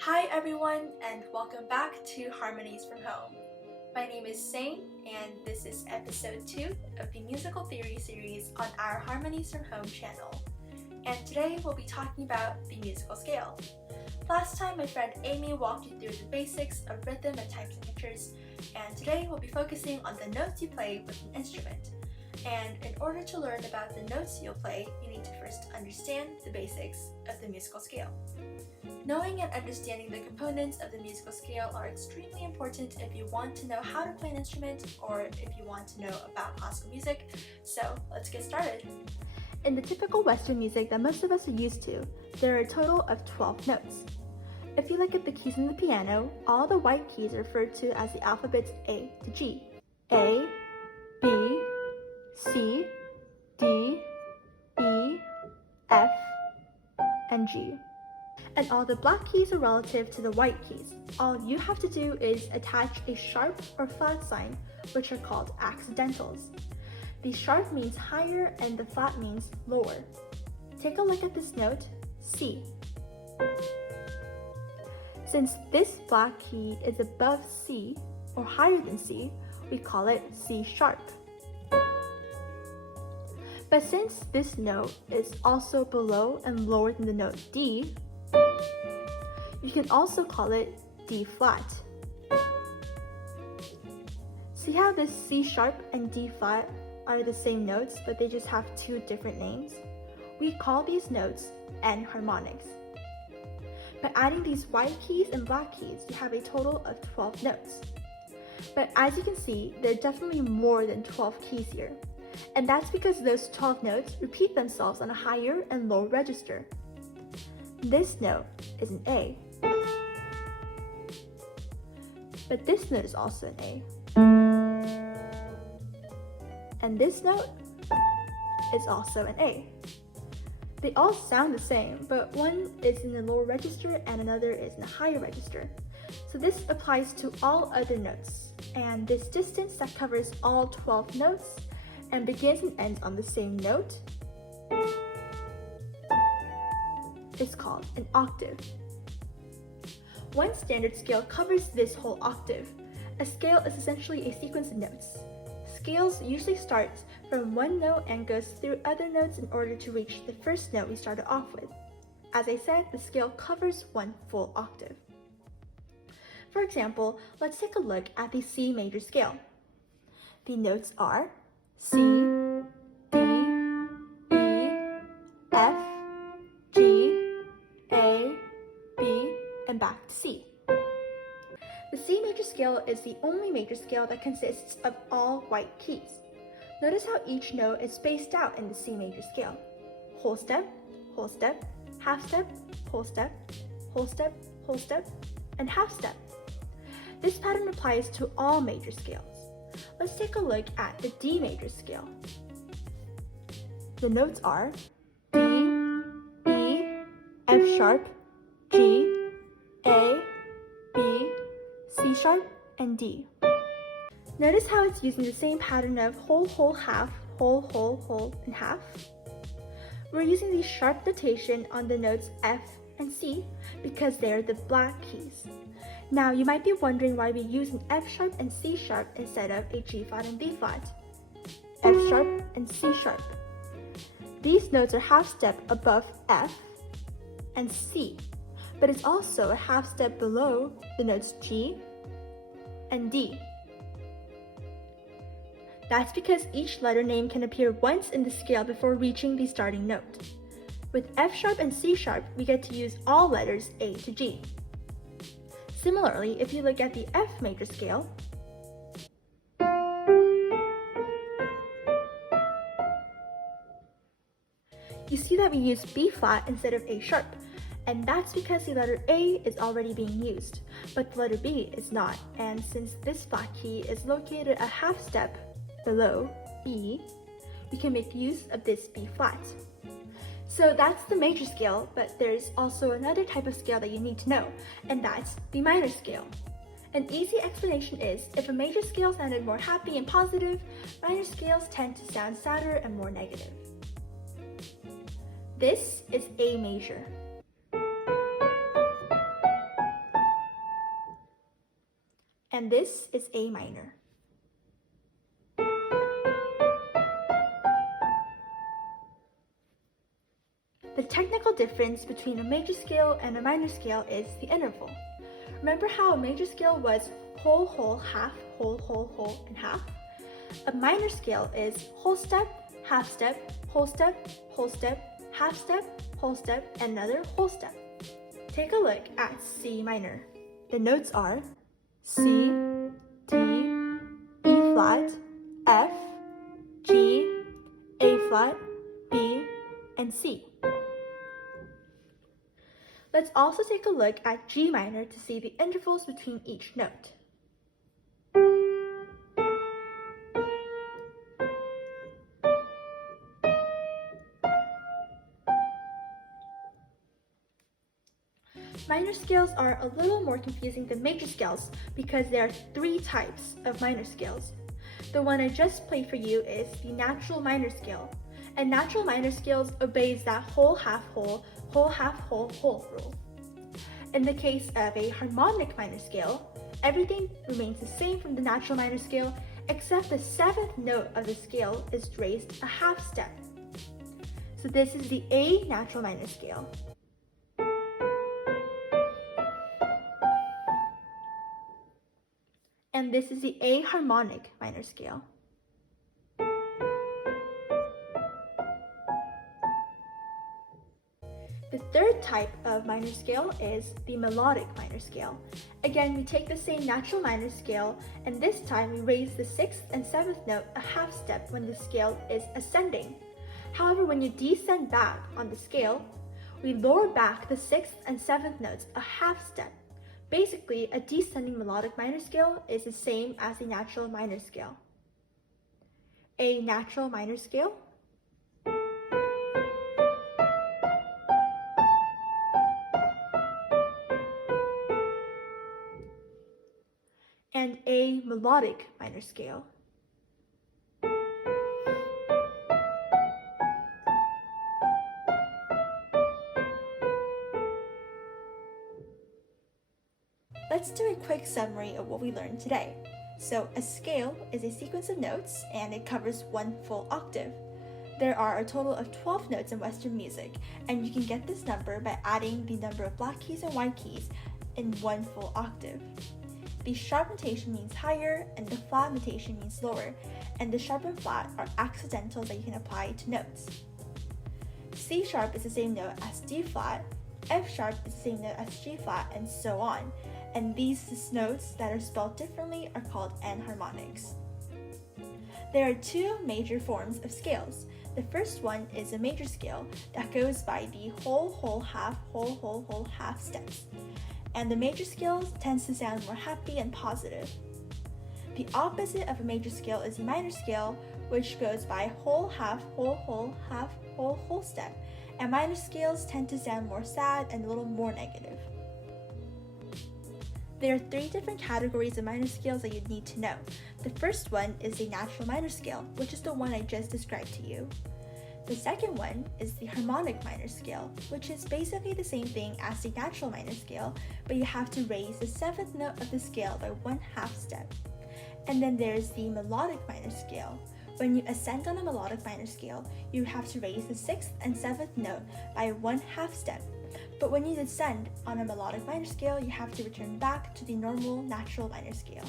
Hi everyone, and welcome back to Harmonies from Home. My name is SEIN, and this is episode 2 of the musical theory series on our Harmonies from Home channel. And today we'll be talking about the musical scale. Last time my friend Amy walked you through the basics of rhythm and time signatures, and today we'll be focusing on the notes you play with an instrument. And in order to learn about the notes you'll play, you need to first understand the basics of the musical scale. Knowing and understanding the components of the musical scale are extremely important if you want to know how to play an instrument or if you want to know about classical music. So let's get started. In the typical Western music that most of us are used to, there are a total of 12 notes. If you look at the keys in the piano, all the white keys are referred to as the alphabets A to G. A, B, C, D, E, F, and G. And all the black keys are relative to the white keys. All you have to do is attach a sharp or flat sign, which are called accidentals. The sharp means higher and the flat means lower. Take a look at this note, C. Since this black key is above C, or higher than C, we call it C sharp. But since this note is also below and lower than the note D, you can also call it D flat. See how this C sharp and D flat are the same notes, but they just have two different names? We call these notes enharmonics. By adding these white keys and black keys, you have a total of 12 notes. But as you can see, there are definitely more than 12 keys here. And that's because those 12 notes repeat themselves on a higher and lower register. This note is an A. But this note is also an A. And this note is also an A. They all sound the same, but one is in the lower register and another is in the higher register. So this applies to all other notes. And this distance that covers all 12 notes and begins and ends on the same note is called an octave. One standard scale covers this whole octave. A scale is essentially a sequence of notes. Scales usually start from one note and goes through other notes in order to reach the first note we started off with. As I said, the scale covers one full octave. For example, let's take a look at the C major scale. The notes are C, D, E, F, G, A, B, and back to C. The C major scale is the only major scale that consists of all white keys. Notice how each note is spaced out in the C major scale. Whole step, half step, whole step, whole step, and half step. This pattern applies to all major scales. Let's take a look at the D major scale. The notes are D, E, F sharp, G, A, B, C sharp, and D. Notice how it's using the same pattern of whole, half, whole, and half. We're using the sharp notation on the notes F and C because they're the black keys. Now you might be wondering why we use an F sharp and C sharp instead of a G flat and B flat. F sharp and C sharp. These notes are half step above F and C, but it's also a half step below the notes G and D. That's because each letter name can appear once in the scale before reaching the starting note. With F sharp and C sharp, we get to use all letters A to G. Similarly, if you look at the F major scale, you see that we use B flat instead of A sharp, and that's because the letter A is already being used, but the letter B is not, and since this flat key is located a half step below E, we can make use of this B flat. So that's the major scale, but there's also another type of scale that you need to know, and that's the minor scale. An easy explanation is, if a major scale sounded more happy and positive, minor scales tend to sound sadder and more negative. This is A major. and this is A minor. The technical difference between a major scale and a minor scale is the interval. Remember how a major scale was whole, whole, half, whole, whole, whole, and half? A minor scale is whole step, half step, whole step, whole step, half step, whole step, and another whole step. Take a look at C minor. The notes are C, D, E flat, F, G, A flat, B, and C. Let's also take a look at G minor to see the intervals between each note. Minor scales are a little more confusing than major scales because there are 3 types of minor scales. The one I just played for you is the natural minor scale, and natural minor scales obeys that whole, half, whole, half, whole rule. In the case of a harmonic minor scale, everything remains the same from the natural minor scale except the 7th note of the scale is raised a half step. So this is the A natural minor scale. And this is the A harmonic minor scale. The 3rd type of minor scale is the melodic minor scale. Again, we take the same natural minor scale, and this time we raise the 6th and 7th note a half step when the scale is ascending. However, when you descend back on the scale, we lower back the 6th and 7th notes a half step. Basically, a descending melodic minor scale is the same as a natural minor scale. A natural minor scale, and a melodic minor scale. Let's do a quick summary of what we learned today. So a scale is a sequence of notes and it covers one full octave. There are a total of 12 notes in Western music, and you can get this number by adding the number of black keys and white keys in one full octave. The sharp notation means higher and the flat notation means lower, and the sharp and flat are accidentals that you can apply to notes. C sharp is the same note as D flat, F sharp is the same note as G flat, and so on. And these notes that are spelled differently are called enharmonics. There are 2 major forms of scales. The first one is a major scale that goes by the whole, whole, half steps. And the major scale tends to sound more happy and positive. The opposite of a major scale is a minor scale, which goes by whole, half, whole step. And minor scales tend to sound more sad and a little more negative. There are 3 different categories of minor scales that you need to know. The first one is the natural minor scale, which is the one I just described to you. The second one is the harmonic minor scale, which is basically the same thing as the natural minor scale, but you have to raise the 7th note of the scale by 1 half step. And then there's the melodic minor scale. When you ascend on a melodic minor scale, you have to raise the 6th and 7th note by 1 half step. But when you descend on a melodic minor scale, you have to return back to the normal natural minor scale.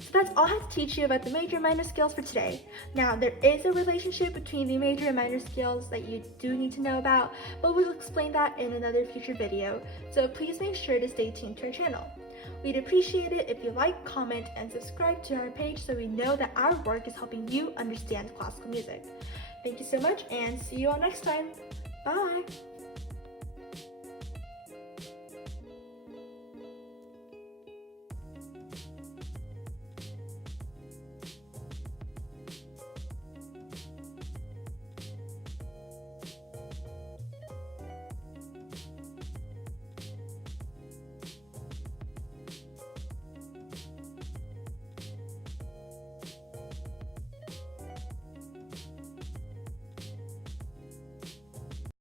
So that's all I have to teach you about the major and minor scales for today. Now, there is a relationship between the major and minor scales that you do need to know about, but we'll explain that in another future video, so please make sure to stay tuned to our channel. We'd appreciate it if you like, comment, and subscribe to our page so we know that our work is helping you understand classical music. Thank you so much, and see you all next time. Bye!